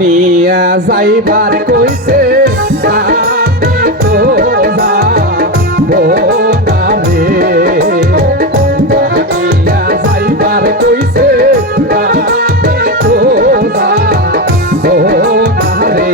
ভানিয়া যাইবার কইছে আমি তো যাবো না রে ভানিয়া যাইবার কইছে আমি তো যাবো না রে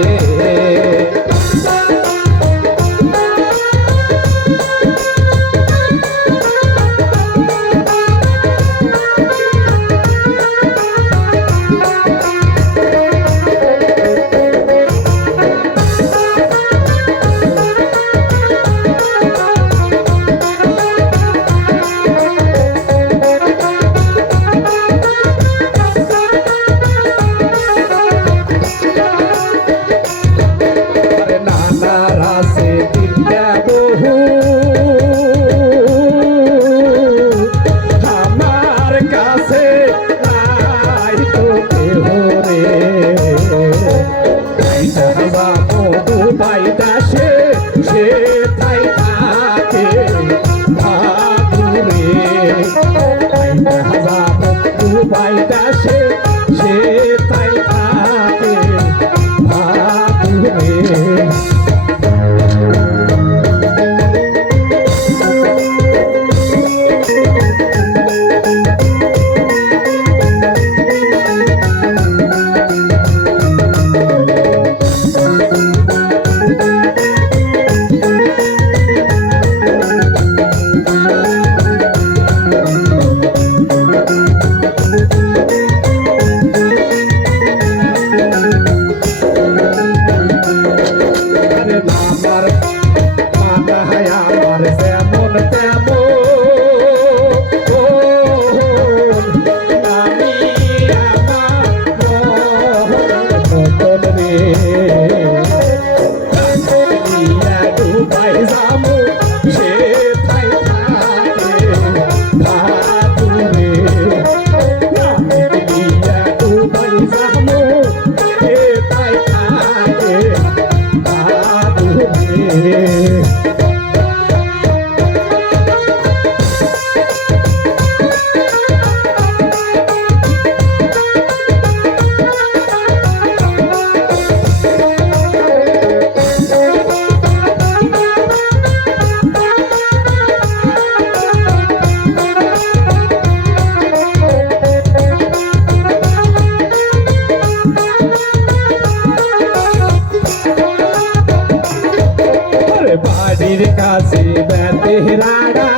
বাড়ির কাছে বেতেরাড়া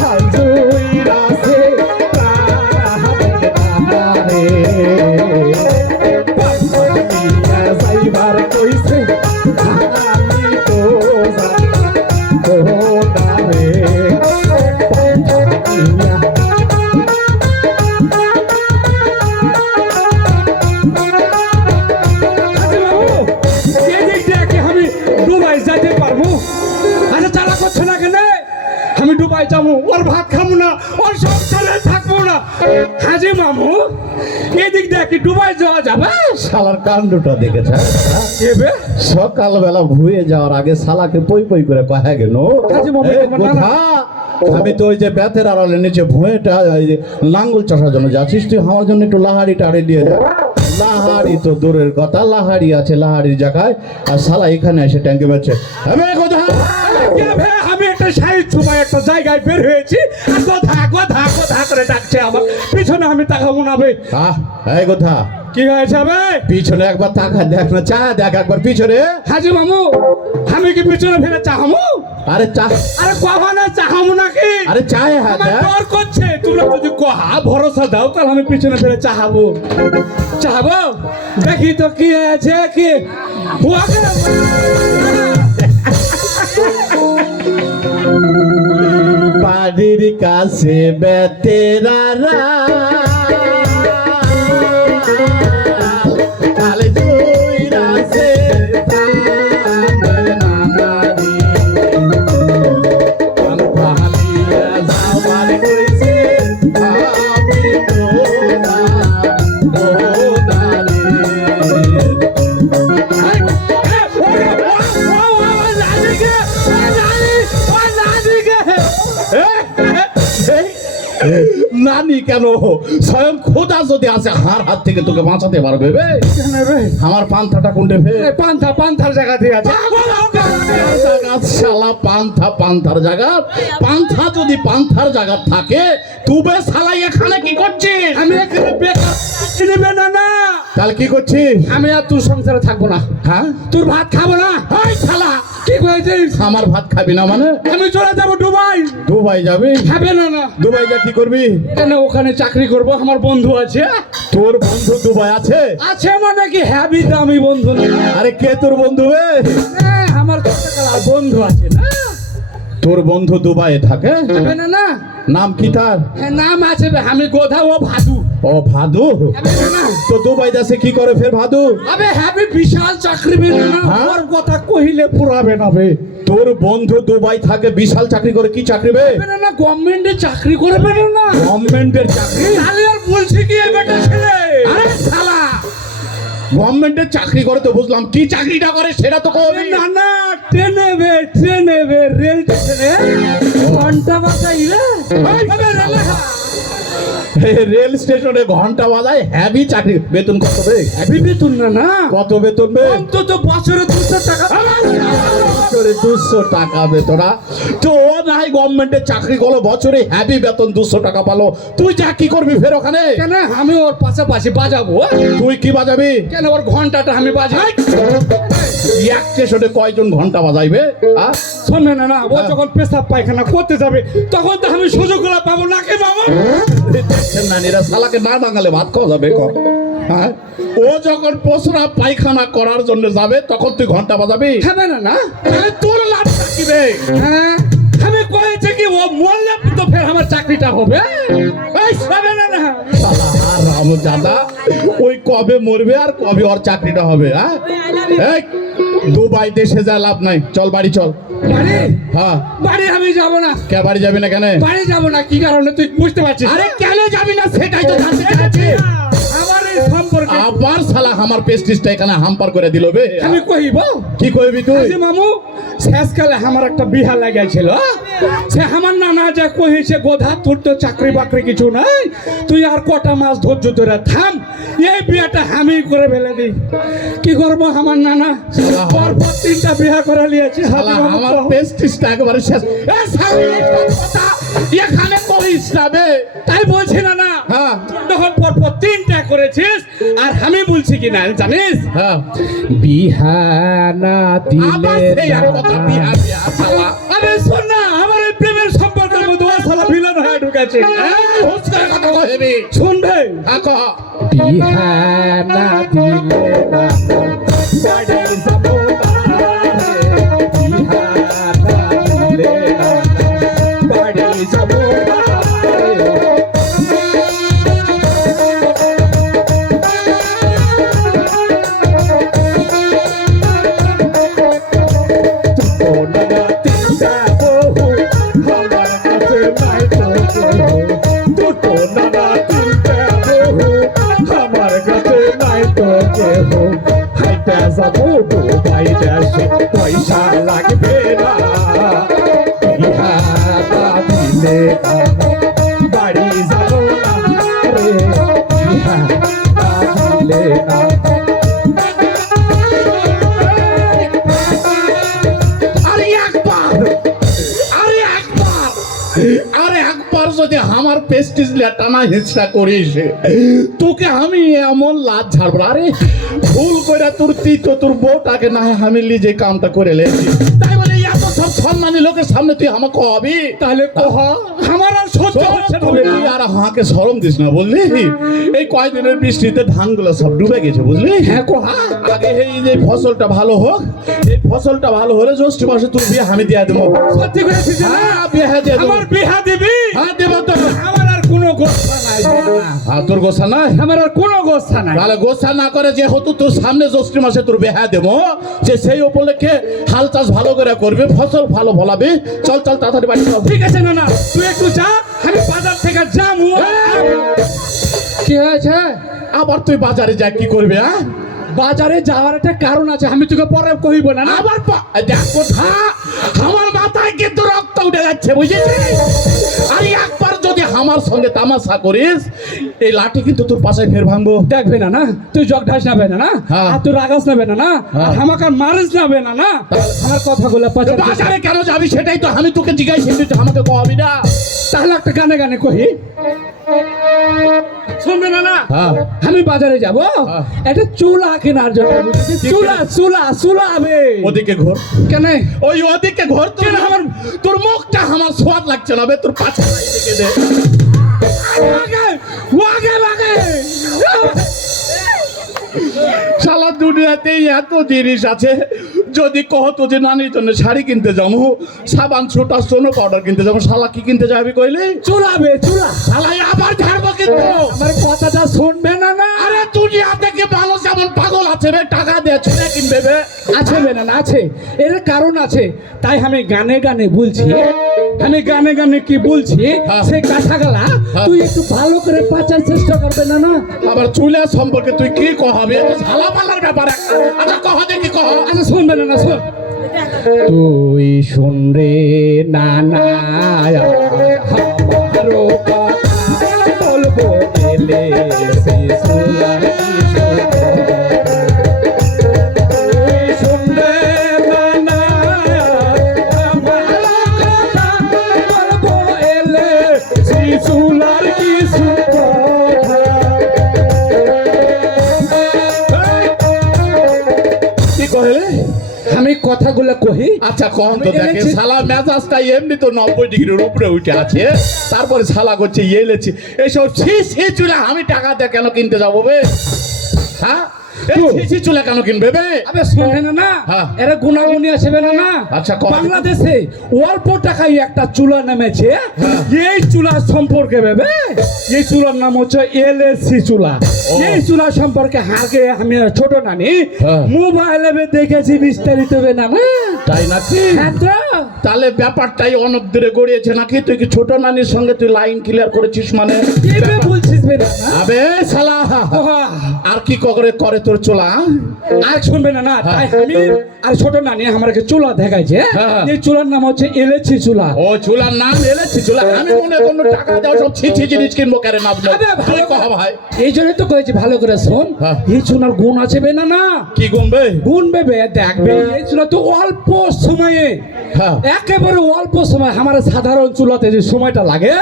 হাজুই রাসে তাহারে পানিয়া যাইবার কইছে আমি তো যাবো না রে পানিয়া আমি ডুবাই যাবো ওর ভাত খাবো না ওর সংসারে থাকবো না হাজি মামু এদিক দিয়ে কি ডুবাই যাওয়া যাবে শালার কাণ্ডটা দেখেছে এবে সকালবেলা ভুয়ে যাওয়ার আগে শালাকে পই পই করে কয়া গেল হাজি মামু আমি তো ওই যে বেতের আড়ালে নিচে ভুঁয়েটা লাঙ্গল চাষার জন্য যাচ্ছিস তুই আমার জন্য একটু লাহাড়ি টাড়ি দিয়ে যা লাহাড়ি তো দূরের কথা লাহাড়ি আছে লাহাড়ির জায়গায় আর শালা এখানে এসে ট্যাঙ্কে মারছে আমি একটা সাহিত্য সময় একটা জায়গায় বের হয়েছি আর গোধা গোধা গোধা করে ডাকছে আমার পিছনে আমি তাকাবো না ভাই এই কথা কি হয়েছে ভাই পিছনে একবার তাকা দেখ না চা দেখ একবার পিছনে হাজি মামু আমি কি পিছনে ফিরে চাহামু আরে চা আরে কখনো চাহামু নাকি আরে চায় হ্যাঁ ডর করছে তোমরা যদি কহা ভরসা দাও তাহলে আমি পিছনে ফিরে চাহাবো চাহাবো দেখি তো কি আছে কি বাড়ির কাছে বেতেরারা নানি কেন, স্বয়ং খোদা যদি আছে হার হাত থেকে তোকে বাঁচাতে পারবে বে। কেন রে? আমার পান্থাটা কোনটে ফে? এই পান্থার জায়গাতে আছে। শালা পান্থার জায়গা, পান্থা যদি পান্থার জায়গা থাকে তুবে শালা এখানে কি করছিস? আমি এখানে বেকার নেবে না না, তাহলে কি করছিস? আমি আর তোর সংসারে থাকবো না, হ্যাঁ তোর ভাত খাবো না। এই শালা কি করেছিস? আমার ভাত খাবি না মানে? আমি চলে যাবো দুবাই। দুবাই যাবি? খাবে না না, দুবাই যা কি করবি? কেন ওখানে চাকরি করব, আমার বন্ধু আছে। তোর বন্ধু দুবাই আছে? আছে মানে কি হ্যাভি দামি বন্ধু না? আরে কে তোর বন্ধু বে? আমার বন্ধু আছে না। তোর বন্ধু দুবাইয়ে থাকে? খাবে না না, নাম কি তার? হ্যাঁ, নাম আছে, আমি গোধা, ও ভাদু। ও ভাদু। খাবে না না। তো দুবাই যাচ্ছে কি করে ফের ভাদু? আবে হ্যাভি বিশাল চাকরি পেল না, হ্যাঁ? ওর কথা কহিলে পুরাবে না বে। তোর বন্ধু দুবাই থাকে, বিশাল চাকরি করে, কি চাকরি বে? খাবে না না, গভর্নমেন্টে চাকরি করবে না। গভর্নমেন্টের চাকরি? তাহলে আর বলছি কি এই বেটা ছেলে? আরে শালা গভর্নমেন্টের চাকরি করে তো বুঝলাম, কি চাকরিটা করে সেটা তো কবি। না না, ট্রেনে বে রেল স্টেশনে ঘন্টা বাজাই রে। আবে রেলে রেল স্টেশনে ঘন্টা বাজায়, হ্যাভি চাকরি। বেতন কত বে? হ্যাভি বেতন না না, কত বেতন বে? অন্তত বছরে 200 টাকা। বছরে 200 টাকা বেতনা? তো ও নাই গভর্নমেন্টের চাকরি করলো, বছরে হ্যাভি বেতন 200 টাকা পালো, তুই যা কি করবি ফের ওখানে? কেন আমি ওর পাশাপাশি বাজাবো? তুই কি বাজাবি? কেন ওর ঘন্টাটা আমি বাজাই। এক স্টেশনে কয়জন ঘন্টা বাজাইবে? শোনে না না, ও যখন পেশাব পায়খানা করতে যাবে তখন তো আমি সুযোগগুলো পাবো না, কে পাবো? দেখছেন না এরা শালাকে না বাঙালে ভাত খাওয়া যাবে ক? হ্যাঁ, ও যখন প্রস্রাব পায়খানা করার জন্য যাবে তখন তুই ঘন্টা বাজাবি? খাবে না না, তাহলে তোর লাভ কি বে? হ্যাঁ, আমি কয়েছে কি ও মরলে তো ফের আমার চাকরিটা হবে। এই খাবে না না, শালা আর রামজাদা, ওই কবে মরবে আর কবে ওর চাকরিটা হবে? হ্যাঁ, এই দুবাই দেশে যা লাভ নাই, চল বাড়ি চল। বাড়ি হ্যাঁ, বাড়ি আমি যাবো না। কে বাড়ি যাবি না কেন? বাড়ি যাবো না, কি কারণে তুই বুঝতে পারছিস? আরে কেন যাবি না সেটাই তো জানতে চাচ্ছি। আমার এই সম্পর্কে আবার শালা আমার পেস্টিসটা এখানে হাম্পার করে দিল বে। আমি কহিব কি কইবি তুই? যে মামু শেষকালে আমার একটা বিহা লাগাইছিল, সে আমার নানা যা কহিছে গোধা তোর তো চাকরি বাকরি কিছু নাই, তুই আর কটা মাস ধৈর্য ধরে থাম, এই বিয়েটা আমি করে ফেলে দিই। কি করবো আমার নানা পরপর 3টা বিয়া করে নিয়েছে। শালা আমার পেস্টিসটা একেবারে শেষ। এ শালা একটা কথা এখানে কইস না বে। তাই বলছি না না, হ্যাঁ তখন পরপর 3টা করেছিস আর আমি বলছি কি না জানিস? হ্যাঁ, বিহা না আবার সেই আর কথা বিহা বিহা শালা। আরে শোন না, আমার এই প্রেমের সম্পর্কের মধ্যে ও শালা ভিলেন হয়ে ঢুকেছে। এই হুঁশ করে কথা কইবি। শুনবে? হ্যাঁ কহ। বিহা না দিলে না বাড়ি যাবো না রে, বিহা না দিলে না বাড়ি যাবো না রে। পয়সা লাগবে না, বিহা না দিলে বাড়ি যাবো না রে, বিহা না দিলে না। আরে একবার, আরে একবার, আরে একবার যদি আমার পেস্টিস টানা হিচড়া করিস তোকে আমি এমন লাজ ছাড়বো। আরে ভুল করে তোর তো তোর বউটাকে না হয় আমি নিজে কামটা করে লেছি, তাই বলে এত সব সম্মানী লোকের সামনে তুই আমাকে হবি? তাহলে কহা আমার আর সহ্য হচ্ছে না। তুই আর হাঁকে শরম দিস না বুঝলি? এই কয়দিনের বৃষ্টিতে ধানগুলো সব ডুবে গেছে বুঝলি? হ্যাঁ কহা, আগে এই যে ফসলটা ভালো হোক, এই ফসলটা ভালো হলে জ্যৈষ্ঠ মাসে তোর বিয়ে আমি দিয়ে দেবো। সত্যি করেছিস না? হ্যাঁ বিয়ে দিয়ে দেবো। আমার বিহা দিবি? হ্যাঁ দেবো তো। আমার আর কোনো গোসা নাই, আর তোর গোসা নাই? আমার আর কোনো গোসা নাই। তাহলে গোসা না করে যেহেতু তোর সামনে জ্যৈষ্ঠ মাসে তোর বিয়ে দেবো, যে সেই উপলক্ষে হাল চাষ ভালো করে করবি, ফসল ভালো ফলাবি। চল চল তাড়াতাড়ি বাড়ি চল। ঠিক আছে না না, তুই একটু যা, আমি বাজার থেকে যাবো। কি হয়েছে? আবার তুই বাজারে যা কি করবি? হ্যাঁ বাজারে যাওয়ার একটা কারণ আছে, আমি তোকে পরে কহিব না। আবার দেখ কথা, আমার মাথায় কিন্তু রক্ত উঠে যাচ্ছে বুঝেছিস? আর একবার যদি আমার সঙ্গে তামাশা করিস এই লাঠি কিন্তু তোর পাশায় ফের ভাঙবো। দেখবে না তুই জগ ঢাস নেবে না হ্যাঁ। আর তুই রাগাস নেবে না হ্যাঁ। আর আমাকে মারিস নেবে না আমার কথাগুলো বাজারে কেন যাবি সেটাই তো আমি তোকে জিজ্ঞাসা করছি, আমাকে কবি না। তাহলে একটা গানে কহি শুনবে না হ্যাঁ। আমি বাজারে যাব হ্যাঁ। একটা চুলা কেনার জন্য চুলা হবে ওদিকে ঘোর কেন ওই ওদিকে ঘোর তোর আমার তোর মুখটা আমার স্বাদ লাগছে না বে, তোর পাছা দেখে দে। ওয়াগে সারা দুনিয়াতেই এত জিনিস আছে, যদি কহতো যে নানির জন্য শাড়ি কিনতে যাবো, সাবান ছোটা সোনো পাউডার কিনতে যাবো, শালা কি কিনতে যাবি কইলে? চুলা শালাই আবার ঝাড়বো কিন্তু। আমার কথাটা শুনবে না আরে দুনিয়া থেকে মানুষ এমন পাগল আছে বে, টাকা দিয়ে ছেলে কিনবে বে। আছে আছে এর কারণ আছে, তাই আমি গানে বলছি। আমি গানে কি বলছি হ্যাঁ। সেই কথাগুলা হ্যাঁ। তুই একটু ভালো করে পাচার চেষ্টা করবে না আবার চুলের সম্পর্কে তুই কি কহাবি? এটা ঝালা পালার ব্যাপার একটা। আচ্ছা কহ দেখি কহ। আচ্ছা শুনবে না শোন তুই শুন রে নানা আমারও কথা বলবো এলে সে সোলার কিশোর। তুই শুন রে নানা আমারও কথা বলবো এলে সে সোলার কিশোর। কি কহে? আমি কথাগুলো কহি। আচ্ছা কম তো দেখে শালা মেজাজটা এমনি তো 90 ডিগ্রির উপরে উঠে আছে, তারপরে শালা করছে এলেছি এইসব ছি চুলা আমি টাকা দিয়ে কেন কিনতে যাবো বে? হ্যাঁ এই ছি চুলা কেন কিনবে বে? আবে শুনে না হ্যাঁ। এরা গুনাগুনি আছে না আচ্ছা, কম। বাংলাদেশে অল্প টাকায় একটা চুলা নেমেছে। এই চুলার সম্পর্কে ভেবে এই চুলার নাম হচ্ছে এলএসসি চুলা। এই চুলা সম্পর্কে আগে আমি ছোট নানি হ্যাঁ। মোবাইলে দেখেছি বিস্তারিত না তাই নাকি? হ্যাঁ তো। তাহলে ব্যাপারটাই অনেক দূরে গড়িয়েছে নাকি? তুই কি ছোট নানির সঙ্গে তুই লাইন ক্লিয়ার করেছিস মানে? এবে বলছিস বে না আবে শালা ওহা। আর কি করে তোর চোলা? আর শুনবে না তাই আমি আর ছোট নানি আমাকে চুলা দেখাইছে। হ্যাঁ। এই চুলার নাম হচ্ছে এলএসসি চুলা। ও চুলার নাম এলেছি চুলা। আমি মনে কোনো টাকা দাও সব ছি জিনিস কিনবো কেন না? আবে তুই ভালো কহ ভাই। এই জন্য তো কয়েছি ভালো করে শোন। হ্যাঁ। এই চুলার গুণ আছে বে না কি গুনবে? গুণ বেবে দেখবে এই চুলা তো অল্প সময়ে হ্যাঁ। একেবারে অল্প সময় আমার সাধারণ চুলাতে যে সময়টা লাগে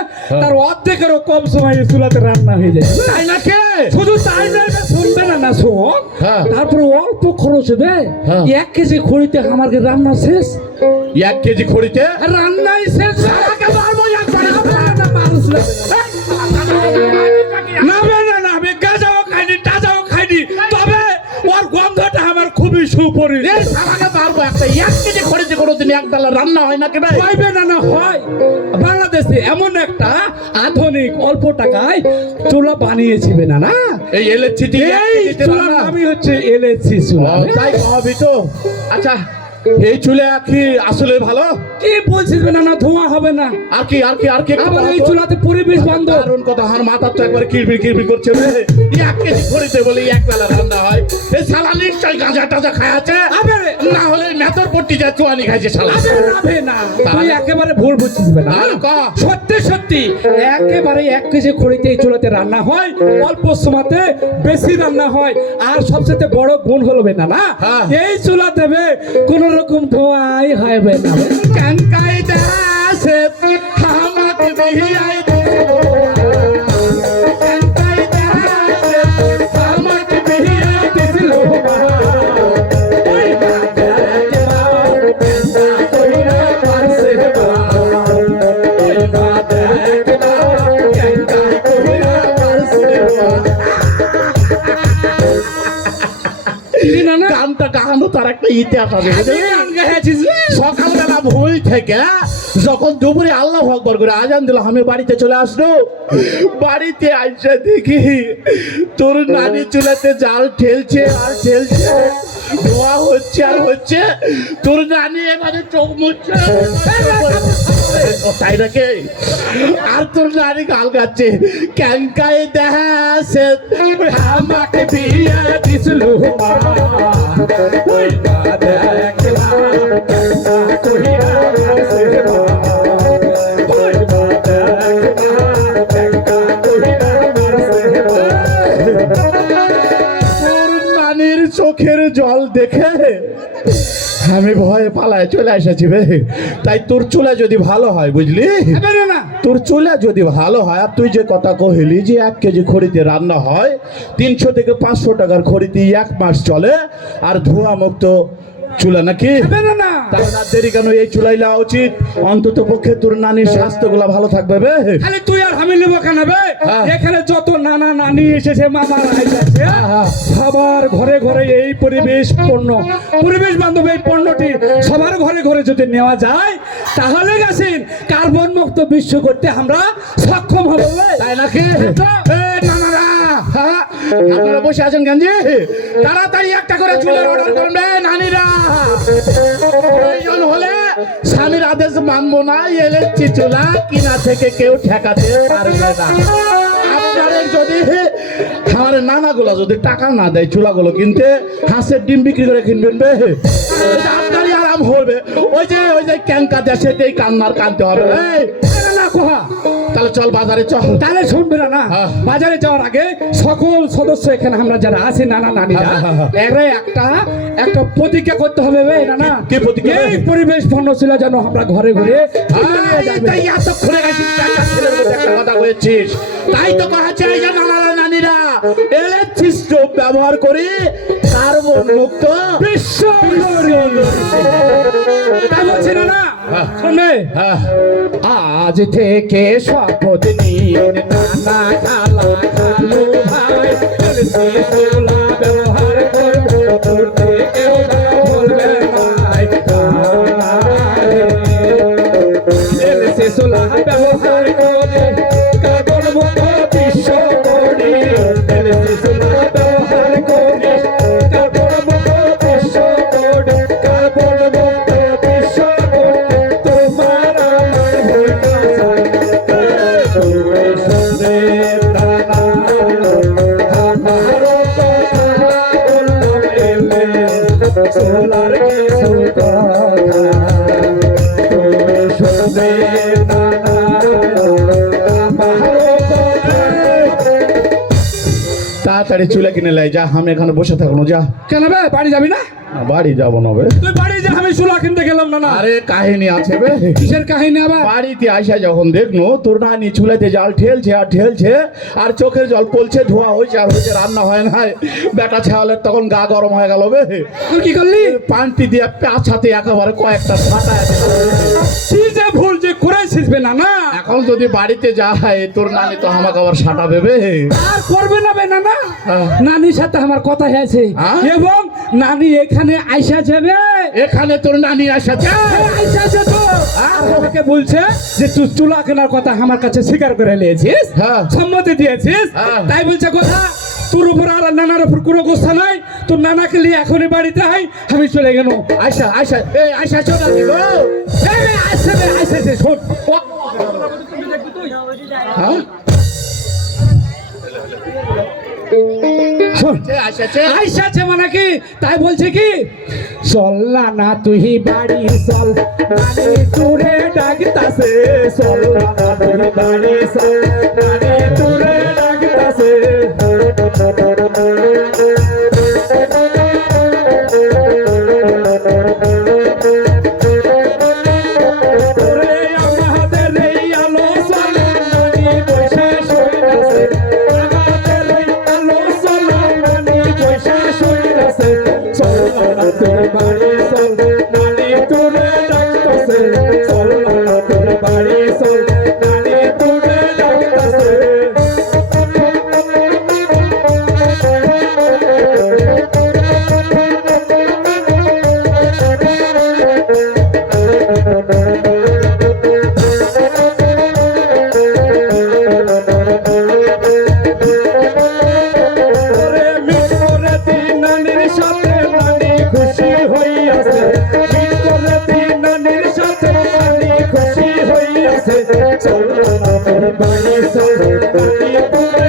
তার অর্ধেকেরও কম সময়ে চুলাতে রান্না হয়ে যায়। তাই নাকি? শুধু তাই নয় শুনবে না শোন। হ্যাঁ। তারপরে অল্প খরচ হবে। হ্যাঁ। 1 কেজি খড়িতে আমার রান্না শেষ। 1 কেজি খড়িতে রান্নাই শেষ। না আমি গাঁজাও খাইনি টাজাও খাইনি, তবে ওর গন্ধটা আমার খুবই সুপরিচিত। আমাকে পারবো একটা 1 কেজি খড়িতে কোনোদিন $1 রান্না হয় নাকি ভাই? পাইবে না হয়। বাংলাদেশে এমন একটা আধুনিক অল্প টাকায় চুলা বানিয়েছে না এই এলেছি এই চুলার নামই হচ্ছে এলএসসি চুলা। তাই কবি তো। আচ্ছা এই চুলে কি আসলে ভালো? কি বলছিস না ধোঁয়া হবে না। আর কি আবার এই চুলাতে পরিবেশ বান্ধব। দারুণ কথা। আমার মাথা তো একবার কিরবির করছে রে। 1 কেজি খড়িতে বলে 1 বেলা রান্না হয়। এই শালা নিশ্চয়ই গাঁজা টাজা খায়াছে, আবে না হলে মেথর পট্টি যা চুয়ানি খাইছে শালা। আবে না তুই একেবারে ভুল বুঝছিস না। তাহলে ক। সত্যি একেবারে 1 কেজি খড়িতে এই চুলাতে রান্না হয়, অল্প সময়তে বেশি রান্না হয়। আর সবচেয়ে বড় গুণ হলো না হ্যাঁ। এই চুলা দেবে কোন রকম ধোঁয়াই হবে না। কানকাই দাসে আমাকে বিহিয়াই দে। কানকাই দাসে আমাকে বিহিয়াই দিছিল। ওই বাবা পেশা কইরা পারছে বা। ওই বাবা কানকা কইরা পারছে বা। গানটা গানো তার একটা ইতিহাস আছে। সকালবেলা ভোর থেকে যখন দুপুরে আল্লাহু আকবার করে আজান দিল, আমি বাড়িতে চলে আসলো। বাড়িতে আইসা দেখি তোর নানি চুলাতে জাল ঠেলছে আর ঠেলছে, ধোয়া হচ্ছে আর হচ্ছে। তোর নানি এবারে চোখ মুছছে। তাই নাকি? আর তোর নানি গাল গাচ্ছে, ক্যাঙ্কাই দেখাছে আমাকে বিয়ে দিছিল। ওই বাবা একলা কহিরা আসে বা। ওই বাবা একলা চোখের জল দেখে আমি ভয়ে পালায় চলে এসেছি বে। তাই তোর চুলা যদি ভালো হয় বুঝলি, হবে না তোর চুলা যদি ভালো হয়, আর তুই যে কথা কহিলি যে 1 কেজি খড়িতে রান্না হয় 300 থেকে 500 টাকার খড়িতে 1 মাস চলে, আর ধোঁয়া মুক্ত চুলা নাকি, হবে না তাহলে আর দেরি কেন, এই চুলাই নেওয়া উচিত। অন্তত পক্ষে তোর নানির স্বাস্থ্যগুলা ভালো থাকবে বে। খালি তুই আর আমি নেবো কেন বে? হ্যাঁ। এখানে যত নানা নানি এসেছে, মামারা এসেছে, হ্যাঁ। সবার ঘরে ঘরে এই পরিবেশ বান্ধব এই পণ্যটি সবার ঘরে ঘরে যদি নেওয়া যায়, তাহলে গেছেন কার্বন মুক্ত বিশ্ব করতে আমরা সক্ষম হবো বে। তাই নাকি? নানারা, হ্যাঁ, আপনারা বসে আছেন গঞ্জি, তাড়াতাড়ি একটা করে চুলের অর্ডার করুন রে নানিরা। প্রয়োজন হলে স্বামীর আদেশ মানবো না, ইলেকট্রিক চুলা কিনা থেকে কেউ ঠেকাতে পারবে না। আপনাদের যদি আমার নানাগুলা যদি টাকা না দেয় চুলাগুলো কিনতে, হাঁসের ডিম বিক্রি করে কিনবেন বে, আপনারই আরাম হবে। ওই যে ক্যাঙ্কা দেশে কান্নার কানতে হবে। না কোহা, তাহলে চল বাজারে চল। তাহলে শুনবে না হ্যাঁ। বাজারে যাওয়ার আগে সকল সদস্য এখানে আমরা যারা আছি নানা নানিরা, হ্যাঁ। এরা একটা প্রতিজ্ঞা করতে হবে বে নানা। কি প্রতিজ্ঞা? এই পরিবেশ পণ্য ছিল যেন আমরা ঘরে ঘরে তাই এতক্ষণে গেছিস একটা ছেলের মধ্যে একটা কথা বলেছিস, তাই তো কথা চাই যে নানারা নানিরা ইলেকট্রিক স্টোভ ব্যবহার করি কার্বন মুক্ত বিশ্ব তাই বলছি না হ্যাঁ। শুনবে, হ্যাঁ। আজ থেকে শপথ নিন নানা খালা খালু ভাই, এলসি সোলা ব্যবহার করতে কেউ বলবে ভাই, এলসি সোলা ব্যবহার করে কার্বন মুক্ত বিশ্ব করি, এলসি সোলা ব্যবহার করে কার্বন মুক্ত বিশ্ব করি, কার্বন মুক্ত বিশ্ব করতে তোমার আমার ভূমিকা চাই। তুমি শুনবে প্রাণা, আমারও কথা বললাম এলে সোলার কিছু কথা, তুমি শুনবে প্রাণা, আমারও কথা। তাড়াতাড়ি চুলা কিনে লাই, যা আমি এখানে বসে থাকবো যা। কেন বে বাড়ি যাবি না? বাড়ি যাবো না বে। তুই বাড়ি যা, আমি চুলা কিনতে গেলাম না। আরে কাহিনী আছে বে। কিসের কাহিনী আবার? বাড়িতে আইসা যখন দেখনো তোর নানি চুলাতে জাল ঠেলছে আর চোখের জল পলছে, ধোয়া হয়েছে আর হয়েছে, রান্না হয় না। বেটা ছাওয়ালের তখন গা গরম হয়ে গেল বে। তুই কি করলি? পান্তি দিয়ে পাছাতে একেবারে কয়েকটা ফাটা। কি যে ভুল যে করেছিস বে নানা, এখন যদি বাড়িতে যায় তোর নানি তো আমাকে আবার সাঁটাবে বে। আর করবে না বে নানা। হ্যাঁ। নানির সাথে আমার কথা হয়েছে হ্যাঁ? এবং নানি এখানে আইসা যাবে। এখানে তোর নানি আসা যায়। আইসা যেত আর আমাকে বলছে যে তুই চুলা কেনার কথা আমার কাছে স্বীকার করে নিয়েছিস, হ্যাঁ। সম্মতি দিয়েছিস, হ্যাঁ। তাই বলছে কথা তোর উপর আর নানার উপর কোনো গোসা নাই, তোর নানাকে নিয়ে এখনই বাড়িতে আই, আমি চলে গেল। আইসা চল আইসা শোন, হ্যাঁ শোন আইসাছে আইসাছে মানে কি, তাই বলছে কি চল না তুই বাড়ি চল, মানে তুরে ডাকতাছে, চল না তুই বাড়ি চল, মানে তুরে ডাকতাছে। ওরে আমাদের এই আলোচনা নানি বসে শুইতাছে, আমাদের এই আলোচনা নানি বসে শুইতাছে, চল না তুই বাড়ি চল, নানি তুরে ডাকতাছে, চল না তুই বাড়ি চল, নানি তুরে ডাকতাছে। ওরে মিট করে দিন নানির সাথে নানি খুশি হইয়াছে, মিট করে দিন নানির সাথে নানি খুশি হইয়াছে, চল না তোর বাড়ি চল, নানি তুরে